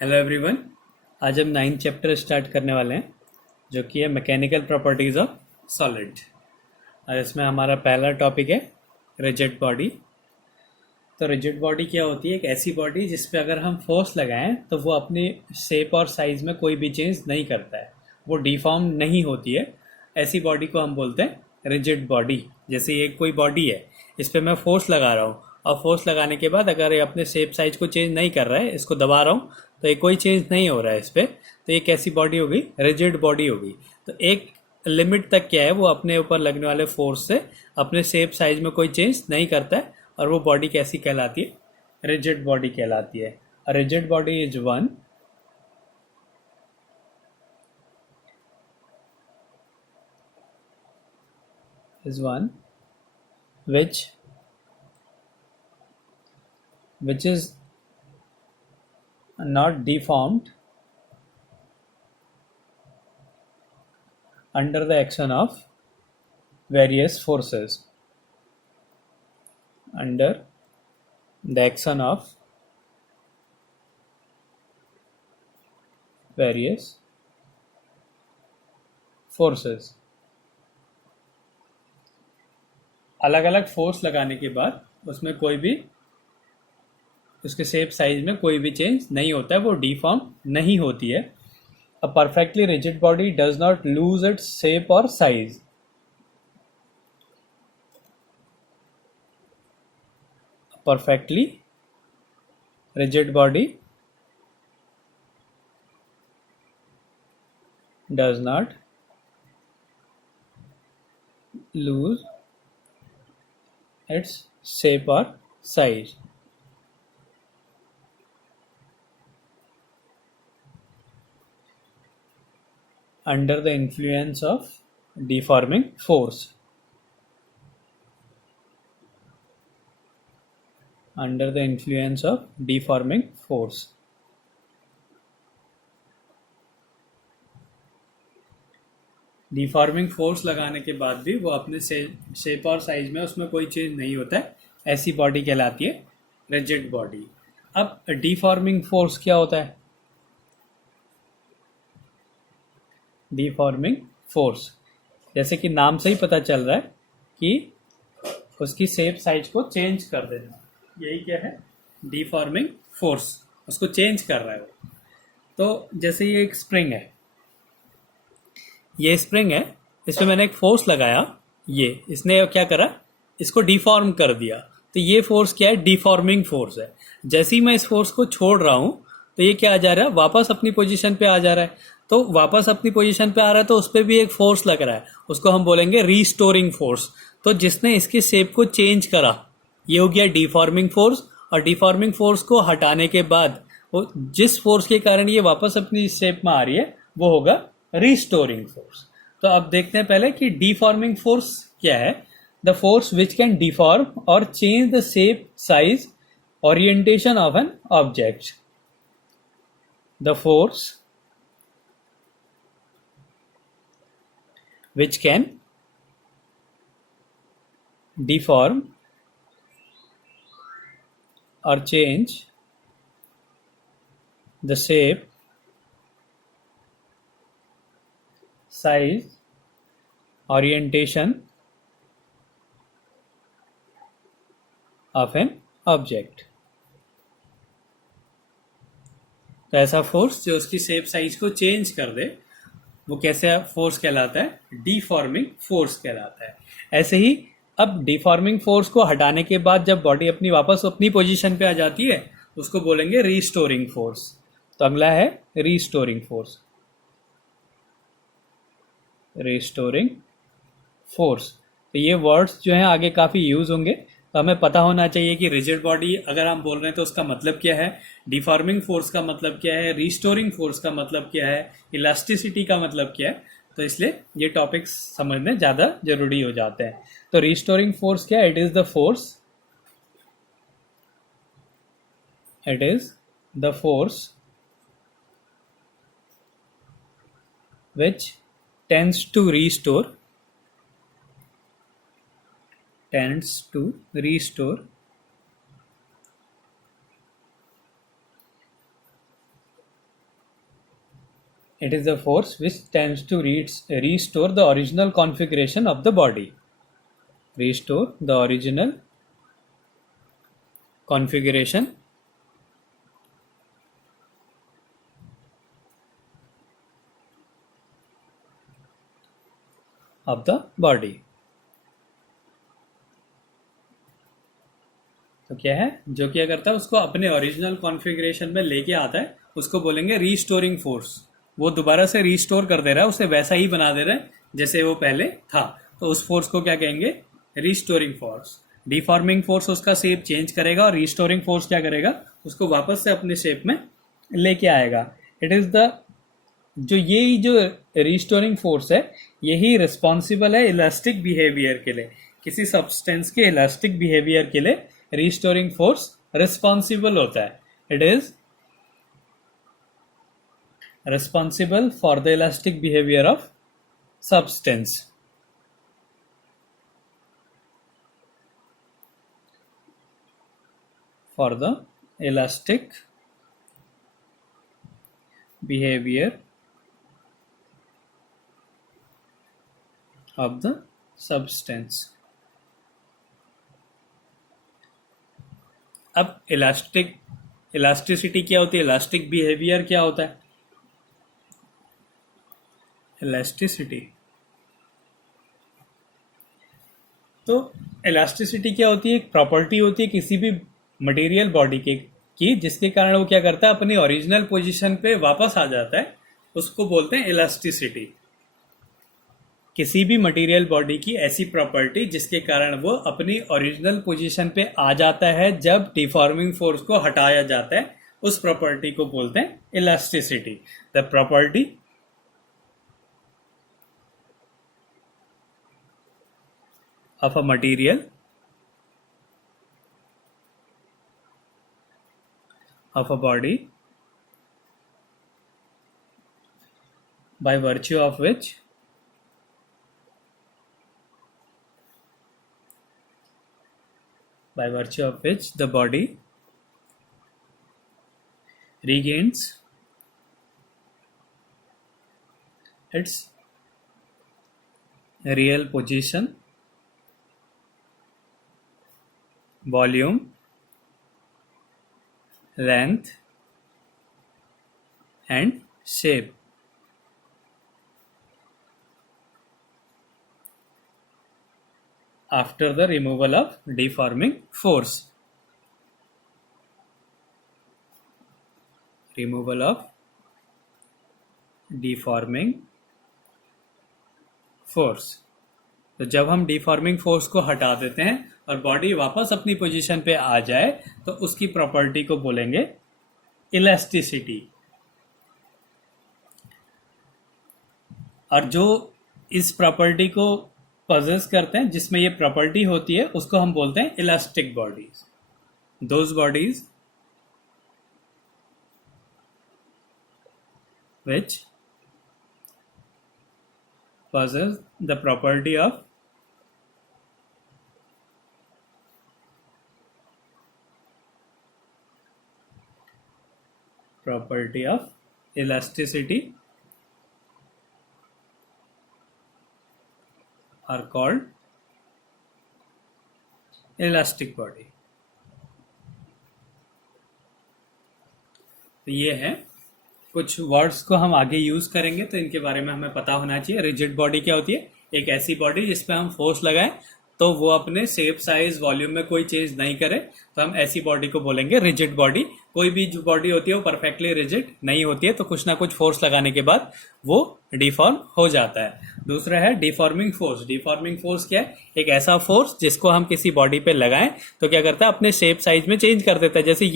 Hello everyone. आज हम 9th chapter start करने वाले हैं जो कि है मैकेनिकल प्रॉपर्टीज ऑफ सॉलिड। और इसमें हमारा पहला टॉपिक है रिजिड बॉडी। तो रिजिड बॉडी क्या होती है? एक ऐसी बॉडी जिस पे अगर हम फोर्स लगाएं तो वो अपनी शेप और साइज में कोई भी चेंज नहीं करता है, वो डिफॉर्म नहीं होती है। ऐसी बॉडी को हम बोलते हैं रिजिड बॉडी। जैसे ये कोई बॉडी है, इस पे मैं फोर्स लगा रहा हूँ और फोर्स लगाने के बाद अगर ये अपने शेप साइज को चेंज नहीं कर रहा है, इसको दबा रहा हूँ तो ये कोई चेंज नहीं हो रहा है इस पे, तो ये कैसी बॉडी होगी? रिजिड बॉडी होगी। तो एक लिमिट तक क्या है, वो अपने ऊपर लगने वाले फोर्स से अपने शेप साइज में कोई चेंज नहीं करता है, और वो बॉडी कैसी कहलाती है? रिजिड बॉडी कहलाती है। Rigid body is one which is not deformed under the action of various forces. Under the action of various forces. अलग अलग फोर्स लगाने के बाद उसमें कोई भी उसके शेप साइज में कोई भी चेंज नहीं होता है, वो डिफॉर्म नहीं होती है। A perfectly rigid body does not lose its shape और size. Perfectly rigid body does not lose its shape or size under the influence of deforming force. Under the influence of deforming force. Deforming force लगाने के बाद भी वो अपने shape और size में उसमें कोई चेंज नहीं होता है, ऐसी बॉडी कहलाती है रिजिड बॉडी। अब डिफॉर्मिंग फोर्स क्या होता है? डिफॉर्मिंग फोर्स जैसे कि नाम से ही पता चल रहा है कि उसकी शेप साइज को चेंज कर देना, यही क्या है? Deforming force. उसको चेंज कर रहा है वो। तो जैसे ये एक स्प्रिंग है, ये स्प्रिंग है, इस पे मैंने एक फोर्स लगाया, ये इसने क्या करा? इसको डिफॉर्म कर दिया। तो ये फोर्स क्या है? डिफॉर्मिंग फोर्स है। जैसे ही मैं इस फोर्स को छोड़ रहा हूं तो ये क्या आ जा रहा है? वापस अपनी पोजीशन पे आ जा रहा है। तो वापस अपनी पोजीशन पे आ रहा है तो उस पर भी एक फोर्स लग रहा है, उसको हम बोलेंगे रीस्टोरिंग फोर्स। तो जिसने इसकी शेप को चेंज करा, ये हो गया डिफॉर्मिंग फोर्स। और डिफॉर्मिंग फोर्स को हटाने के बाद वो जिस फोर्स के कारण ये वापस अपनी शेप में आ रही है, वो होगा रिस्टोरिंग फोर्स। तो अब देखते हैं पहले कि डिफॉर्मिंग फोर्स क्या है। The force which can deform और change the shape size orientation of an object. The force which can deform or change the shape, size, orientation of an object. तो ऐसा फोर्स जो उसकी शेप साइज को change कर दे, वो कैसे force कहलाता है? डिफॉर्मिंग फोर्स कहलाता है। ऐसे ही अब डिफॉर्मिंग फोर्स को हटाने के बाद जब बॉडी अपनी वापस अपनी पोजीशन पे आ जाती है, उसको बोलेंगे रीस्टोरिंग फोर्स। तो अगला है रीस्टोरिंग फोर्स। Restoring force. तो ये वर्ड्स जो हैं आगे काफी यूज होंगे, तो हमें पता होना चाहिए कि रिजिड बॉडी अगर हम बोल रहे हैं तो उसका मतलब क्या है, डिफॉर्मिंग फोर्स का मतलब क्या है, रीस्टोरिंग फोर्स का मतलब क्या है, इलास्टिसिटी का मतलब क्या है। तो इसलिए ये टॉपिक्स समझने ज़्यादा जरूरी हो जाते हैं। तो रीस्टोरिंग फोर्स क्या? It is the force which tends to restore It is a force which tends to restore the original configuration of the body. Restore the original configuration of the body. तो क्या है, जो क्या करता है उसको अपने ओरिजिनल कॉन्फ़िगरेशन में लेके आता है, उसको बोलेंगे रीस्टोरिंग फोर्स. वो दोबारा से रीस्टोर कर दे रहा है, उसे वैसा ही बना दे रहा है जैसे वो पहले था. तो उस फोर्स को क्या कहेंगे, रीस्टोरिंग फोर्स. डिफॉर्मिंग फोर्स उसका शेप चेंज करेगा और रीस्टोरिंग फोर्स क्या करेगा, उसको वापस से अपने शेप में लेके आएगा. इट इज द जो रीस्टोरिंग फोर्स है, यही रिस्पॉन्सिबल है इलास्टिक बिहेवियर के लिए. किसी सब्सटेंस के इलास्टिक बिहेवियर के लिए रीस्टोरिंग फोर्स रिस्पॉन्सिबल होता है. It is responsible for the elastic behavior of substance. For the elastic behavior of the substance. अब इलास्टिसिटी क्या होती है, इलास्टिक बिहेवियर क्या होता है. इलास्टिसिटी, तो इलास्टिसिटी क्या होती है, एक प्रॉपर्टी होती है किसी भी मटेरियल बॉडी की जिसके कारण वो क्या करता है, अपनी ओरिजिनल पोजीशन पे वापस आ जाता है. उसको बोलते हैं इलास्टिसिटी. किसी भी मटेरियल बॉडी की ऐसी प्रॉपर्टी जिसके कारण वो अपनी ओरिजिनल पोजीशन पे आ जाता है जब डिफॉर्मिंग फोर्स को हटाया जाता है, उस प्रॉपर्टी को बोलते हैं elasticity. The property of a material of a body by virtue of which the body regains its real position, volume, length and shape. After the removal of deforming force. Removal of deforming force. तो जब हम deforming force को हटा देते हैं और body वापस अपनी पोजीशन पे आ जाए तो उसकी प्रॉपर्टी को बोलेंगे इलास्टिसिटी. और जो इस प्रॉपर्टी को पजेस करते हैं, जिसमें ये प्रॉपर्टी होती है, उसको हम बोलते हैं elastic bodies. Those bodies which possess the property of elasticity are called elastic body. तो ये है, कुछ वर्ड्स को हम आगे यूज करेंगे तो इनके बारे में हमें पता होना चाहिए. रिजिड बॉडी क्या होती है, एक ऐसी बॉडी जिसपे हम फोर्स लगाएं तो वो अपने शेप, साइज, वॉल्यूम में कोई चेंज नहीं करे, तो हम ऐसी बॉडी को बोलेंगे रिजिड बॉडी. कोई भी जो बॉडी होती है वो परफेक्टली रिजिड नहीं होती है, तो कुछ ना कुछ फोर्स लगाने के बाद वो डिफॉर्म हो जाता है. दूसरा है डिफॉर्मिंग फोर्स. डिफॉर्मिंग फोर्स क्या है, एक ऐसा फोर्स जिसको हम किसी बॉडी पे लगाएं तो क्या करता है, अपने शेप, साइज में चेंज कर देता है. जैसे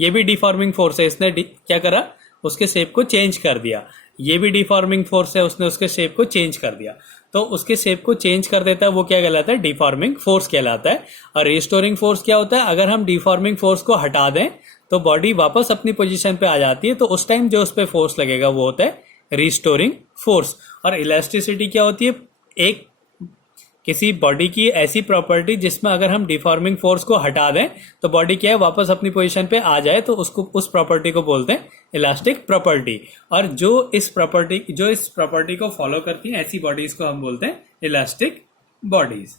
ये भी डिफॉर्मिंग फोर्स है, इसने क्या करा, उसके शेप को चेंज कर दिया. ये भी डिफॉर्मिंग फोर्स है, उसने उसके शेप को चेंज कर दिया. तो उसके शेप को चेंज कर देता है, वो क्या कहलाता है, डिफॉर्मिंग फोर्स कहलाता है. और रिस्टोरिंग फोर्स क्या होता है, अगर हम डिफॉर्मिंग फोर्स को हटा दें तो बॉडी वापस अपनी पोजीशन पे आ जाती है, तो उस टाइम जो उस पर फोर्स लगेगा वो होता है रिस्टोरिंग फोर्स. और इलास्टिसिटी क्या होती है, एक किसी बॉडी की ऐसी प्रॉपर्टी जिसमें अगर हम डिफॉर्मिंग फोर्स को हटा दें तो बॉडी क्या है वापस अपनी पोजीशन पे आ जाए, तो उसको उस प्रॉपर्टी को बोलते हैं इलास्टिक प्रॉपर्टी। और जो इस प्रॉपर्टी को फॉलो करती हैं ऐसी बॉडीज को हम बोलते हैं इलास्टिक बॉडीज।